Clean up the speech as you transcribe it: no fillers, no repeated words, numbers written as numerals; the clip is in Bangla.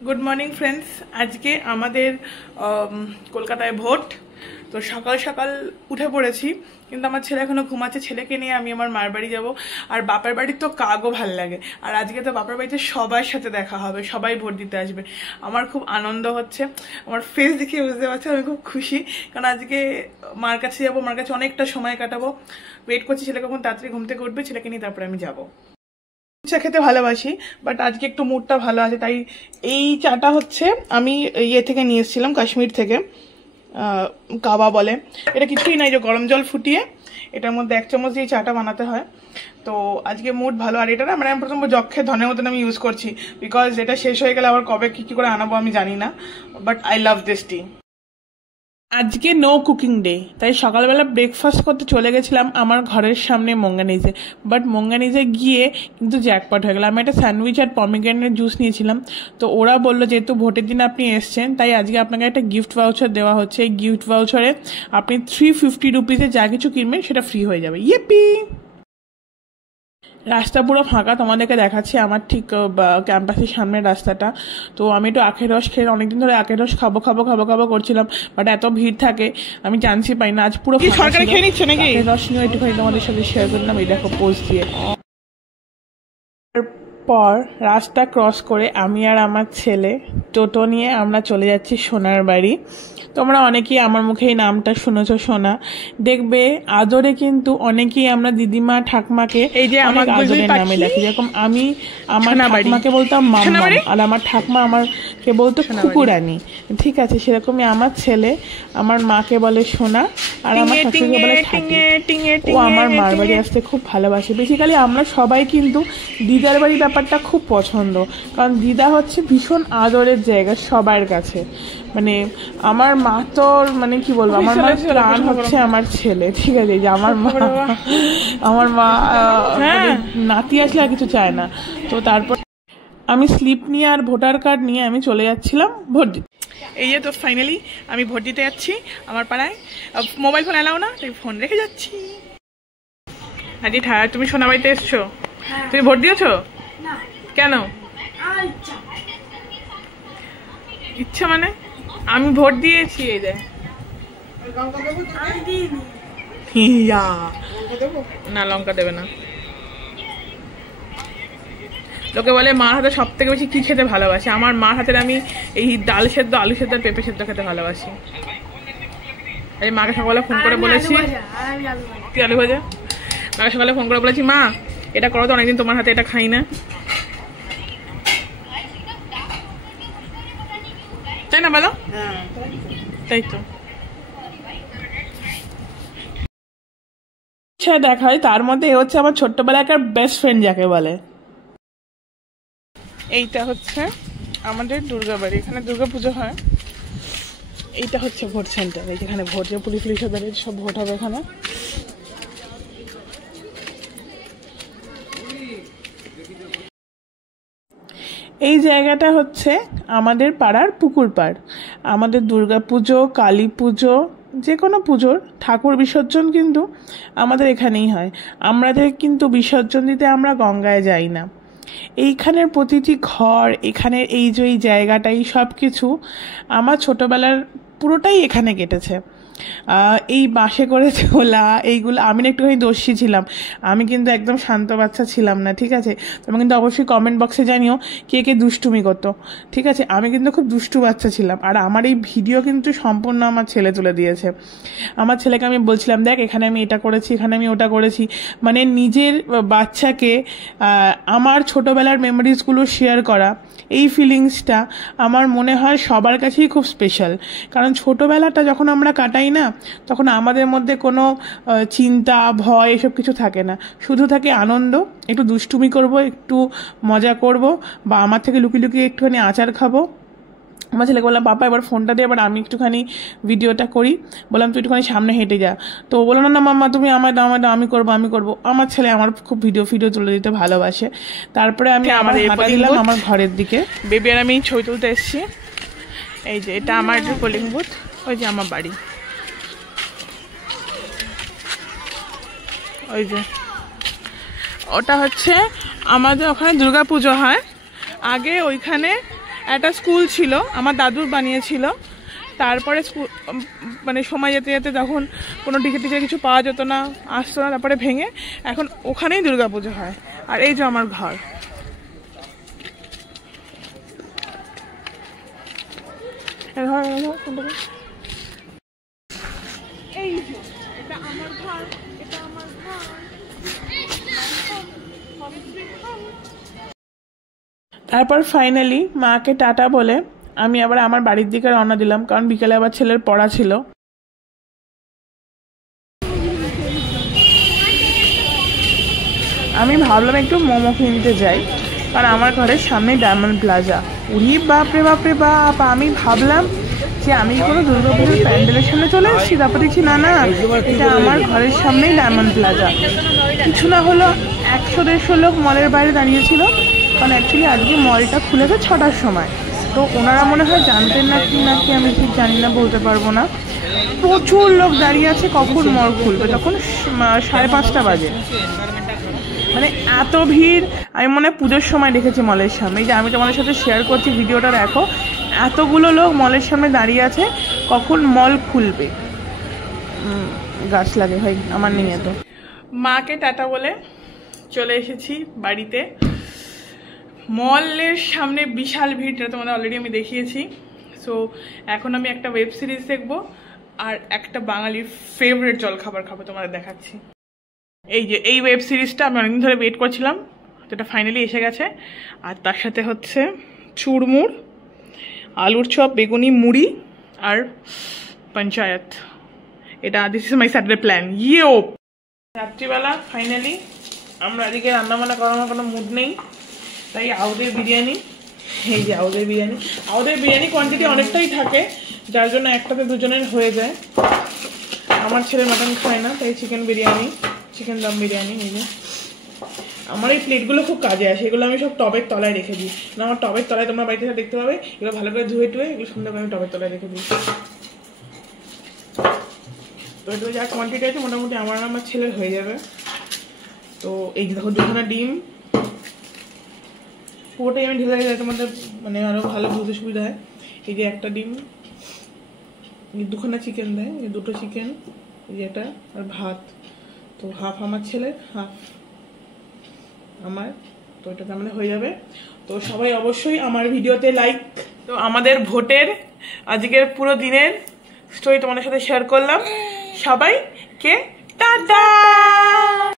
Good morning friends. आज के आमादेर कलकाताय भोट तो सकाल सकाल उठे पड़ेছি কিন্তু আমার ছেলে এখনো ঘুমাচ্ছে। ছেলেকে নিয়ে আমি আমার মার বাড়ি যাব। আর বাপের বাড়ি তো কাগো ভাল লাগে। আর আজকে তো বাপের বাড়িতে সবার সাথে দেখা হবে, সবাই ভোট দিতে আসবে। আমার খুব আনন্দ হচ্ছে, আমার ফেস দেখে বুঝতে পারছি আমি খুব খুশি। কারণ আজকে মার কাছে যাব, মার কাছে অনেকটা সময় কাটাবো। ওয়েট করছি ছেলে কখন তাড়াতাড়ি ঘুম থেকে উঠবে, ছেলেকে নিয়ে তারপরে আমি যাব। চা খেতে ভালোবাসি, বাট আজকে একটু মুডটা ভালো আছে, তাই এই চাটা হচ্ছে আমি ইয়ে থেকে নিয়ে এসেছিলাম, কাশ্মীর থেকে। কাবা বলে, এটা কিছুই নাই, যে গরম জল ফুটিয়ে এটার মধ্যে 1 চামচ দিয়ে চাটা বানাতে হয়। তো আজকে মুড ভালো। আর এটা না মানে আমি প্রথম যক্ষে ধনের মতন আমি ইউজ করছি, বিকজ এটা শেষ হয়ে গেলে আবার কবে কি করে আনাবো আমি জানি না, বাট আই লাভ দিস টি। আজকে নো কুকিং ডে, তাই সকালবেলা ব্রেকফাস্ট করতে চলে গেছিলাম আমার ঘরের সামনে মঙ্গানিজে। বাট মঙ্গানিজে গিয়ে কিন্তু জ্যাকপট হয়ে গেল। আমি একটা স্যান্ডউইচ আর পমিগ্রেনেট জুস নিয়েছিলাম। তো ওরা বললো যেহেতু ভোটের দিন আপনি এসছেন, তাই আজকে আপনাকে একটা গিফট ভাউচার দেওয়া হচ্ছে। এই গিফট ভাউচারে আপনি 350 রুপিসে যা কিছু কিনবেন সেটা ফ্রি হয়ে যাবে। ইয়েপি! রাস্তা পুরো ফাঁকা, তোমাদেরকে দেখাচ্ছি আমার ঠিক ক্যাম্পাসের সামনের রাস্তাটা। তো আমি একটু আখের রস খেয়ে, অনেকদিন ধরে আখের রস খাবো করছিলাম, বাট এত ভিড় থাকে আমি চান্সই পাই না। আজ পুরো সরকার খেয়ে নিচ্ছে নাকি আখের রস নিয়ে একটুখানি তোমাদের সাথে শেয়ার করলাম। এই দেখো পোস্ট দিয়ে। পর রাস্তা ক্রস করে আমি আর আমার ছেলে টোটো নিয়ে আমরা চলে যাচ্ছি সোনার বাড়ি। তোমরা অনেকেই আমার মুখে এই নামটা শুনেছো, সোনা। দেখবে আদরে কিন্তু অনেকেই আমরা দিদিমা ঠাকমাকে এই যে আমার আদরের নামে ডাকি। যেরকম আমি আমার ঠাকমাকে বলতাম মাম্মা, আর আমার ঠাকমা আমাকে বলতো খুকুরানি। ঠিক আছে, সেরকমই আমার ছেলে আমার মাকে বলে সোনা, আর আমার শাশুড়িকে বলে ঠাকি। ও আমার মার বাড়ি আসতে খুব ভালোবাসে। বেসিক্যালি আমরা সবাই কিন্তু দিদার বাড়ি ব্যাপারটা খুব পছন্দ, কারণ দিদা হচ্ছে ভীষণ আদরের জায়গা সবার কাছে। মানে আমার মা তো মানে কি বলবো, আমার মা প্রাণ হচ্ছে আমার ছেলে। ঠিক আছে, যে আমার মা নাতি আসলে আর কিছু চায় না। তো তারপর আমি স্লিপ নিয়ে আর ভোটার কার্ড নিয়ে আমি চলে যাচ্ছিলাম ভোট দিতে। এই যে তো ফাইনালি আমি ভোট দিতে যাচ্ছি আমার পাড়ায়। মোবাইল ফোন এলাও না, তাই ফোন রেখে যাচ্ছি। হাজি ঠায়, তুমি সোনাবাড়িতে এসছো? তুমি ভোট দিয়েছো? কেন? ইচ্ছা মানে আমি ভোট দিয়েছি। এই যে না, লঙ্কা দেবে না। লোকে বলে মার হাতে সব থেকে বেশি কি খেতে ভালোবাসে। আমার মার হাতের আমি এই ডাল সেদ্ধ, আলু সেদ্ধ আর পেঁপে সেদ্ধ খেতে ভালোবাসি। এই মাকে সকালে ফোন করে বলেছি, তুই আলু ভাজা। মাকে সকালে ফোন করে বলেছি, মা এটা করো তো, অনেকদিন তোমার হাতে এটা খাই না। তাই না বলো? তাই তো দেখা হয়। তার মধ্যে হচ্ছে আমার ছোট্টবেলাকার বেস্ট ফ্রেন্ড যাকে বলে। এইটা হচ্ছে আমাদের দুর্গাবাড়ি, এখানে দুর্গাপুজো হয়। এইটা হচ্ছে ভোট সেন্টার, এইখানে ভোট, যে পুলিশ সব ভোট হবে এখানে। এই জায়গাটা হচ্ছে আমাদের পাড়ার পুকুর পাড়। আমাদের দুর্গাপুজো, কালী পুজো, যে কোনো পুজোর ঠাকুর বিসর্জন কিন্তু আমাদের এখানেই হয়। আমাদের কিন্তু বিসর্জন দিতে আমরা গঙ্গায় যাই না। এইখানের প্রতিটি ঘর, এখানের এই যে এই জায়গাটাই সব কিছু আমার ছোটবেলার পুরোটাই এখানে কেটেছে। এই বাসে করে চলা এইগুলো, আমি না একটুখানি দোষী ছিলাম, আমি কিন্তু একদম শান্ত বাচ্চা ছিলাম না। ঠিক আছে, তোমরা কিন্তু অবশ্যই কমেন্ট বক্সে জানিও কে কে দুষ্টুমি করতো। ঠিক আছে, আমি কিন্তু খুব দুষ্টু বাচ্চা ছিলাম। আর আমার এই ভিডিও কিন্তু সম্পূর্ণ আমার ছেলে তুলে দিয়েছে। আমার ছেলেকে আমি বলছিলাম, দেখ এখানে আমি এটা করেছি, এখানে আমি ওটা করেছি। মানে নিজের বাচ্চাকে আমার ছোটবেলার মেমোরিজগুলো শেয়ার করা, এই ফিলিংসটা আমার মনে হয় সবার কাছেই খুব স্পেশাল। কারণ ছোটবেলাটা যখন আমরা কাটাই না, তখন আমাদের মধ্যে কোনো চিন্তা, ভয় এসব কিছু থাকে না, শুধু থাকে আনন্দ। একটু দুষ্টুমি করব, একটু মজা করব, বা আমার থেকে লুকিয়ে লুকিয়ে একটুখানি আচার খাবো। আমার ছেলেকে বললাম, বাবা এবার ফোনটা দিয়ে এবার আমি একটুখানি ভিডিওটা করি। বললাম তুই একটুখানি সামনে হেঁটে যা। তো বললো না মাম্মা তুমি আমায় দাও, আমি করবো। আমার ছেলে আমার খুব ভিডিও তুলে দিতে ভালোবাসে। তারপরে আমি আমার হাঁটা দিলাম আমার ঘরের দিকে। বেবি আর আমি ছবি তুলতে এসেছি। এই যে এটা আমার যে পোলিং বুথ, ওই যে আমার বাড়ি, ওই যে ওটা হচ্ছে আমাদের ওখানে দুর্গা পুজো হয়। আগে ওইখানে একটা স্কুল ছিল, আমার দাদুর বানিয়েছিল। তারপরে স্কুল মানে সময় যেতে যেতে যখন কোনো টিকিট টিকিট কিছু পাওয়া যেত না, আসতো না, তারপরে ভেঙে এখন ওখানেই দুর্গাপুজো হয়। আর এই যে আমার ঘর। এই যে এটা আমার ঘর, এটা আমার ঘর। তারপর ফাইনালি মাকে টাটা বলে আমি আবার আমার বাড়ির দিকে রওনা দিলাম, কারণ বিকেলে আবার ছেলের পড়া ছিল। আমি ভাবলাম একটু মোমো কিনতে যাই, কারণ আমার ঘরের সামনে ডায়মন্ড প্লাজা। উরি বাপরে বাপরে বাপ, আমি ভাবলাম যে আমি কোনো দুর্গাপুজোর প্যান্ডেলের সামনে চলে এসেছি, তারপর দেখছি না না, এটা আমার ঘরের সামনেই ডায়মন্ড প্লাজা। কিছু না হলো 100-150 লোক মলের বাইরে দাঁড়িয়েছিল, কারণ অ্যাকচুয়ালি আজকে মলটা খুলেছে 6টার সময়। তো ওনারা মনে হয় জানতেন না কি আমি ঠিক জানি না, বলতে পারবো না। প্রচুর লোক দাঁড়িয়ে আছে কখন মল খুলবে, তখন 5:30 বাজে। মানে এত ভিড় আমি মনে হয় পুজোর সময় দেখেছি মলের সামনে। যে আমি তোমাদের সাথে শেয়ার করছি ভিডিওটা, দেখো এতগুলো লোক মলের সামনে দাঁড়িয়ে আছে কখন মল খুলবে। গাছ লাগে ভাই আমার নিয়ে। তো মাকে টাটা বলে চলে এসেছি বাড়িতে। মলের সামনে বিশাল ভিড়, এটা তোমাদের অলরেডি আমি দেখিয়েছি। সো এখন আমি একটা ওয়েব সিরিজ দেখবো আর একটা বাঙালির ফেভারিট জলখাবার খাবো, তোমাদের দেখাচ্ছি। এই যে এই ওয়েব সিরিজটা আমি অনেকদিন ধরে ওয়েট করছিলাম, যেটা ফাইনালি এসে গেছে। আর তার সাথে হচ্ছে চুরমুর, আলুর চপ, বেগুনি, মুড়ি আর পঞ্চায়েত। এটা this is my Saturday plan. ইয়েও রাত্রিবেলা ফাইনালি আমরা এদিকে রান্নাবান্না করানোর কোনো মুড নেই, তাই আউদের বিরিয়ানি। এই যে আউদের বিরিয়ানি, আউদের বিরিয়ানি কোয়ান্টিটি অনেকটাই থাকে, যার জন্য একটাতে দুজনের হয়ে যায়। আমার ছেলে মাটন খায় না, তাই চিকেন বিরিয়ানি, চিকেন দম বিরিয়ানি। এই যে আমার এই প্লেটগুলো খুব কাজে আসে, এগুলো আমি সব টবের তলায় রেখে দিই। না আমার টবের তলায় তোমরা বাড়িতে দেখতে পাবে, এগুলো ভালো করে ধুয়ে টুয়ে এগুলো সুন্দর করে আমি টবের তলায় রেখে দিই। তো এটা যা কোয়ান্টিটি আছে মোটামুটি আমার ছেলের হয়ে যাবে। তো এই যে দেখো 2খানা ডিম, পুরোটাই আমি ঢেলে যাই তোমাদের মানে আরো ভালো বুঝতে সুবিধা হয়। এই যে একটা ডিম, 2খানা চিকেন দেয়, এই 2টো চিকেন, এই যে এটা আর ভাত। তো হাফ আমার ছেলের, হাফ আমার। তো এটা তার মানে হয়ে যাবে। তো সবাই অবশ্যই আমার ভিডিওতে লাইক। তো আমাদের ভোটের আজকের পুরো দিনের স্টোরি তোমাদের সাথে শেয়ার করলাম। সবাইকে টাটা।